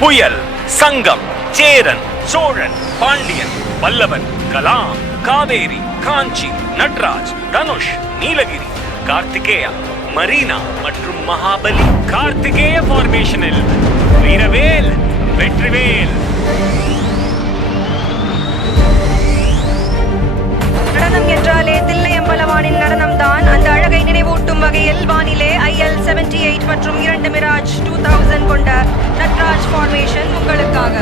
புயல், சங்கம், சேரன், சோழன், பாண்டியன், பல்லவன், கலாம், காவேரி, காஞ்சி, நட்ராஜ், தனுஷ், நீலகிரி, கார்த்திகேயா, மரீனா மற்றும் மகாபலி. கார்த்திகேய ஃபார்மேஷனில் வீரவேல், வெற்றிவேல். நடனம் என்றாலே தில்லையம்பலவானின் நடனம் தான். அந்த அழகை நினைவூட்டும் வகையில் வானிலே IL 78 மற்றும் 2 மிராஜ் 2000 கொண்ட நட்ராஜ் ஃபார்மேஷன் உங்களுக்காக.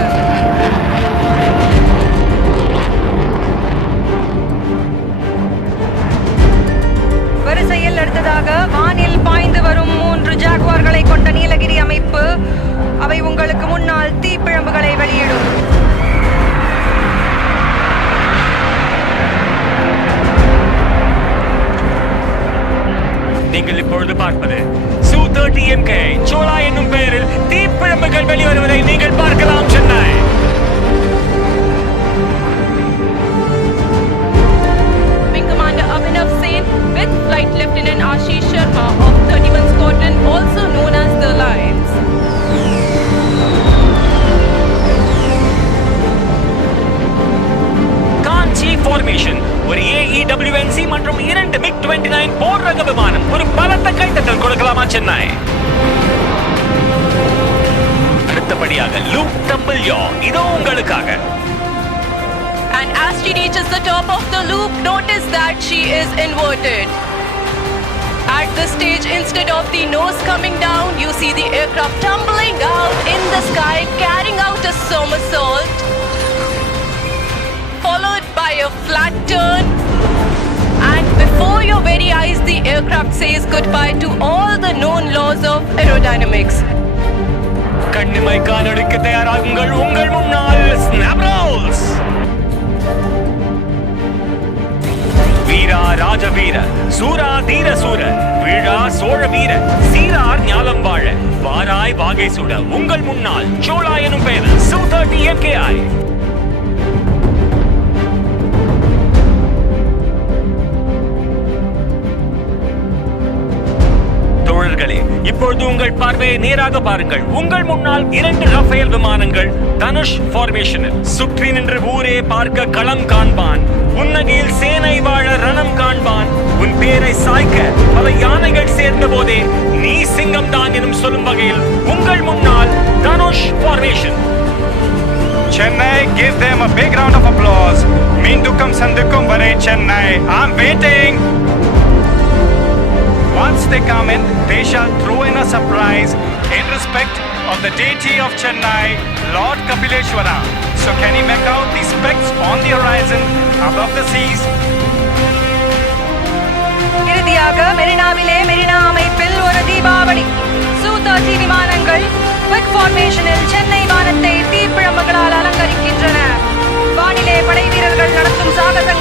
வரிசையில் அடுத்ததாக வானில் பாய்ந்து வரும் 3 ஜாகுவார்களை கொண்ட நீலகிரி அமைப்பு. அவை உங்களுக்கு முன்னால் தீப்பிழம்புகளை வெளியிடும். நீங்கள் இப்பொழுது பார்ப்பது Su-30 MK சோலா என்னும் பெயரில் தீப்பிழம்புகள் வெளிவருவதை நீங்கள் பார்க்கலாம். Chennai Wing Commander Abhinav Sen with Flight Lieutenant Ashish Sharma of 31 Squadron, also known as the Lions. Kanchi formation ஒரு AEWNC மற்றும் 2 MiG-29 போர் ரக விமானம். ஒரு பலத்த கைத்தட்டல் கொடுக்கலாமா சென்னை? அடுத்தபடியாக லூப் டம்பிள் யா இதோ உங்களுக்காக. And as she reaches the top of the loop, notice that she is inverted. At this stage, instead of the nose coming down, you see the aircraft tumbling out in the sky, carrying out a somersault, followed by a flat turn, and before your very eyes the aircraft says goodbye to all the known laws of aerodynamics. கண்ணிமை காணொளிக்க தயாராகுங்கள். உங்கள் முன்னால் snap Rolle's. வீரா ராஜவீர, சூரா தீர சூர, வீழா சோழ வீர, சீரார் ஞாலம் வாழ, வாராய் வாகை சுட. உங்கள் முன்னால் சோழா எனும் பெயர் Su-30 MKI. இப்பொழுது உங்கள் பார்வையை நேராக பாருங்கள். உங்கள் முன்னால் 2 ரஃபேல் விமானங்கள் தனுஷ் ஃபார்மேஷனில். சுற்றி நின்று ஊரே பார்க்க களம் காண்பான். புன்னகையில் சேனை வாழ ரணம் காண்பான். உன் பேரை சாய்க்க பல யானைகள் சேர்ந்த போதே நீ சிங்கம் தான் எனும் சொல்லும் வகையில் உங்கள் முன்னால் Dhanush formation. Chennai, give them a big round of applause. Meendukam Sandukam Vare Chennai. I'm waiting. Once they come in, they shall throw in a surprise in respect of the deity of Chennai, Lord Kapileshwara. So can you make out the specks on the horizon above the seas? இறுதியாக மெரினாவிலே மெரினா அமைப்பில் ஒரு Deepavali. Su-30 விமானங்கள் quick ஃபார்மேஷனில் Chennai வானத்தை தீப்பிழம்புகளால் அலங்கரிக்கின்றன. வானிலே படை வீரர்கள் நடத்தும் சாகசங்கள்